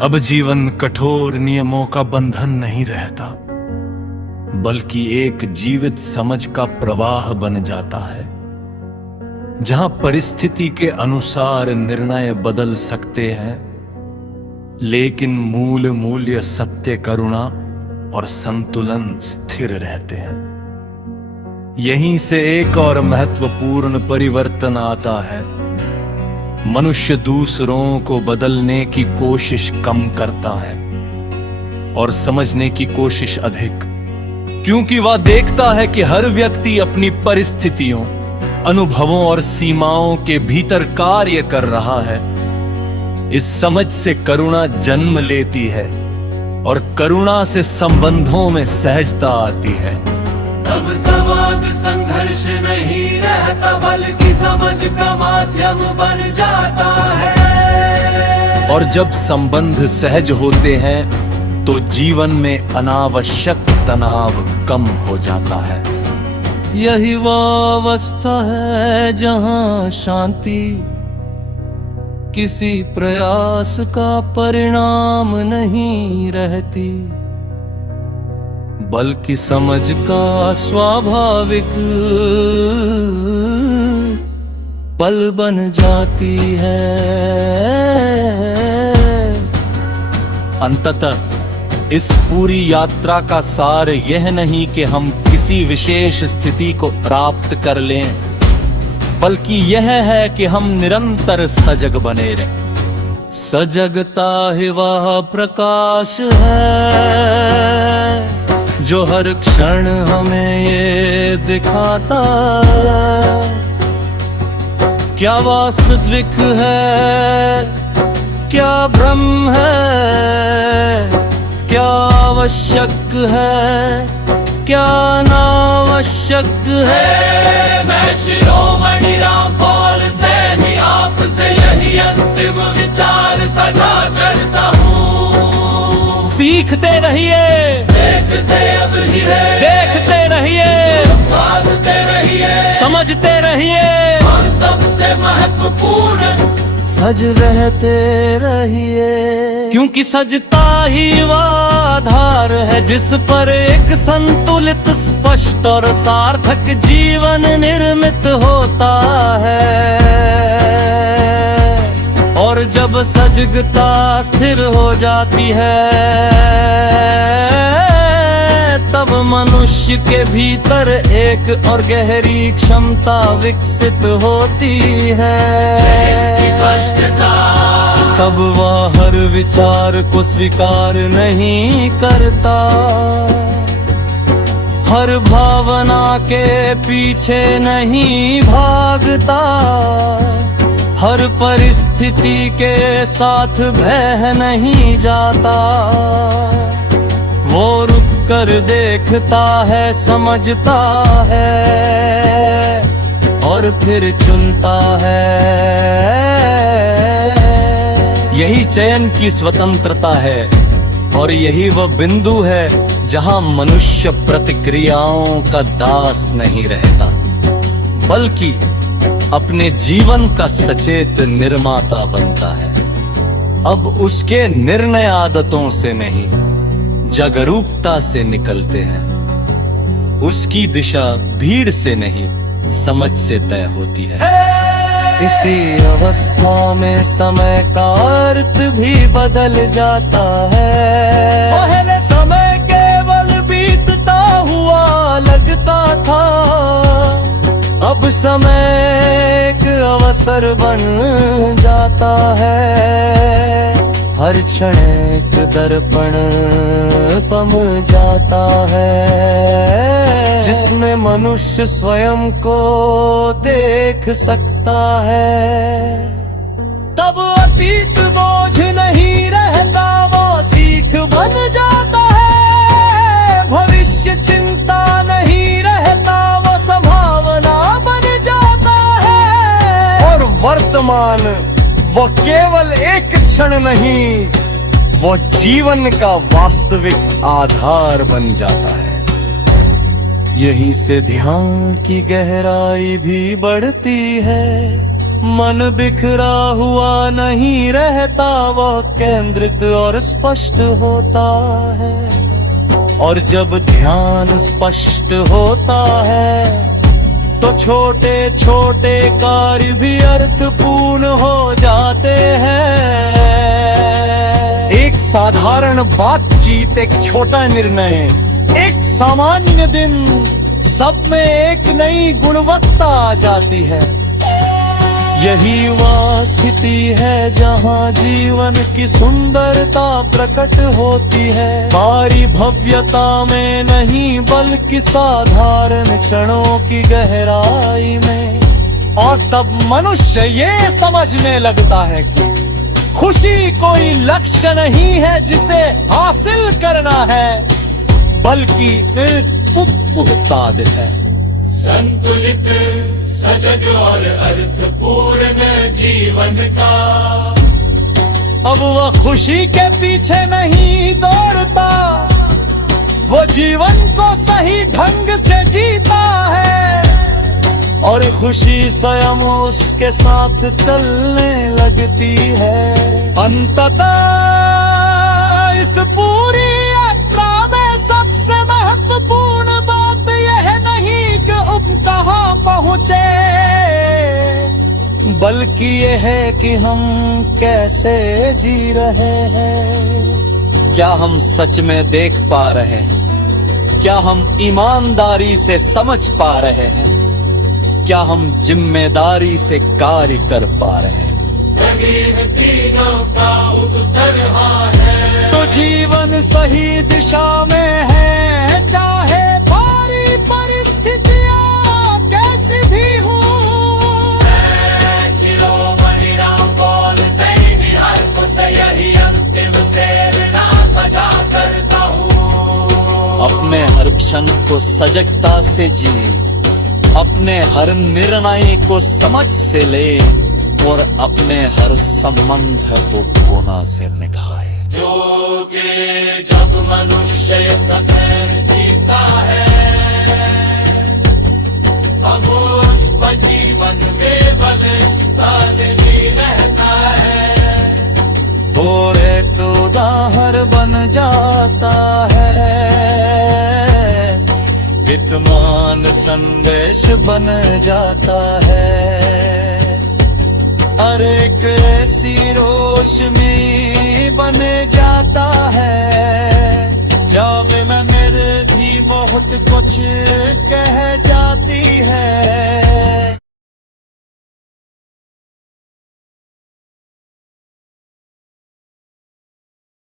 अब जीवन कठोर नियमों का बंधन नहीं रहता, बल्कि एक जीवित समझ का प्रवाह बन जाता है, जहां परिस्थिति के अनुसार निर्णय बदल सकते हैं, लेकिन मूल मूल्य सत्य, करुणा और संतुलन स्थिर रहते हैं। यहीं से एक और महत्वपूर्ण परिवर्तन आता है। मनुष्य दूसरों को बदलने की कोशिश कम करता है और समझने की कोशिश अधिक, क्योंकि वह देखता है कि हर व्यक्ति अपनी परिस्थितियों, अनुभवों और सीमाओं के भीतर कार्य कर रहा है। इस समझ से करुणा जन्म लेती है और करुणा से संबंधों में सहजता आती है। तब संवाद संघर्ष नहीं रहता, बल्कि समझ का माध्यम बन जाता है। और जब संबंध सहज होते हैं तो जीवन में अनावश्यक तनाव कम हो जाता है। यही वो अवस्था है जहां शांति किसी प्रयास का परिणाम नहीं रहती, बल्कि समझ का स्वाभाविक पल बन जाती है। अंततः इस पूरी यात्रा का सार यह नहीं कि हम किसी विशेष स्थिति को प्राप्त कर लें, बल्कि यह है कि हम निरंतर सजग बने रहें। सजगता ही वह प्रकाश है जो हर क्षण हमें ये दिखाता है, क्या वास्तविक है, क्या भ्रम है, क्या आवश्यक है, क्या अनावश्यक है। मैं शिरोमणि रामपाल सैनी आपसे यही अंतिम विचार साझा करता हूँ। सीखते रहिए, देखते अब ही है, देखते रहिए, बांधते रहिए, समझते रहिए, और सबसे महत्वपूर्ण सज रहते रहिए, क्योंकि सजता ही वह आधार है जिस पर एक संतुलित, स्पष्ट और सार्थक जीवन निर्मित होता है। और जब सजगता स्थिर हो जाती है, तब मनुष्य के भीतर एक और गहरी क्षमता विकसित होती है। तब वह हर विचार को स्वीकार नहीं करता, हर भावना के पीछे नहीं भागता, हर परिस्थिति के साथ बह नहीं जाता। वो रुक कर देखता है, समझता है और फिर चुनता है। यही चयन की स्वतंत्रता है और यही वह बिंदु है जहां मनुष्य प्रतिक्रियाओं का दास नहीं रहता, बल्कि अपने जीवन का सचेत निर्माता बनता है। अब उसके निर्णय आदतों से नहीं, जागरूकता से निकलते हैं। उसकी दिशा भीड़ से नहीं, समझ से तय होती है। इसी अवस्था में समय का अर्थ भी बदल जाता है। पहले समय केवल बीतता हुआ लगता था, अब समय एक अवसर बन जाता है। हर क्षण एक दर्पण बन जाता है, जिसमें मनुष्य स्वयं को देख सकता है। तब अतीत बोझ नहीं रहता, वो सीख बन जाता है। भविष्य चिंता नहीं रहता, वो संभावना बन जाता है। और वर्तमान वो केवल एक क्षण नहीं, वो जीवन का वास्तविक आधार बन जाता है। यहीं से ध्यान की गहराई भी बढ़ती है, मन बिखरा हुआ नहीं रहता, वह केंद्रित और स्पष्ट होता है। और जब ध्यान स्पष्ट होता है तो छोटे छोटे कार्य भी अर्थपूर्ण हो जाते हैं। एक साधारण बातचीत, एक छोटा निर्णय, एक सामान्य दिन, सब में एक नई गुणवत्ता आ जाती है। यही वह स्थिति है जहाँ जीवन की सुंदरता प्रकट होती है। बारी भव्यता में नहीं बल्कि साधारण क्षणों की गहराई में। और तब मनुष्य ये समझने लगता है कि खुशी कोई लक्ष्य नहीं है जिसे हासिल करना है, बल्कि एक उत्पाद है। संतुलित, सजग और अर्थपूर्ण जीवन का। अब वह खुशी के पीछे नहीं दौड़ता, वो जीवन को सही ढंग से जीता है। और खुशी स्वयं उसके साथ चलने लगती है। अंततः इस पूरी यात्रा में सबसे महत्वपूर्ण बात यह नहीं कि हम कहाँ पहुँचे, बल्कि यह है कि हम कैसे जी रहे हैं। क्या हम सच में देख पा रहे हैं? क्या हम ईमानदारी से समझ पा रहे हैं? क्या हम जिम्मेदारी से कार्य कर पा रहे हैं? तीनों का उत्तर हाँ है। तो जीवन सही दिशा में है, चाहे भारी परिस्थितियां कैसी भी हो। शिरोमणि राम बोल सही निहार को यही अंतिम प्रेरणा सजा करता हूँ। अपने हर क्षण को सजगता से जिए, अपने हर निर्णय को समझ से ले और अपने हर संबंध को कोना से निभाए। जो कि जब मनुष्य इसका खैर जीता है, अमूर्त जीवन में बलिष्ठता भी रहता है। वो एक उदाहरण बन जाता है, विद्यमान संदेश बन जाता है। हर एक ऐसी रोशनी बन जाता है, जब मैं मेरे भी बहुत कुछ कह जाती है।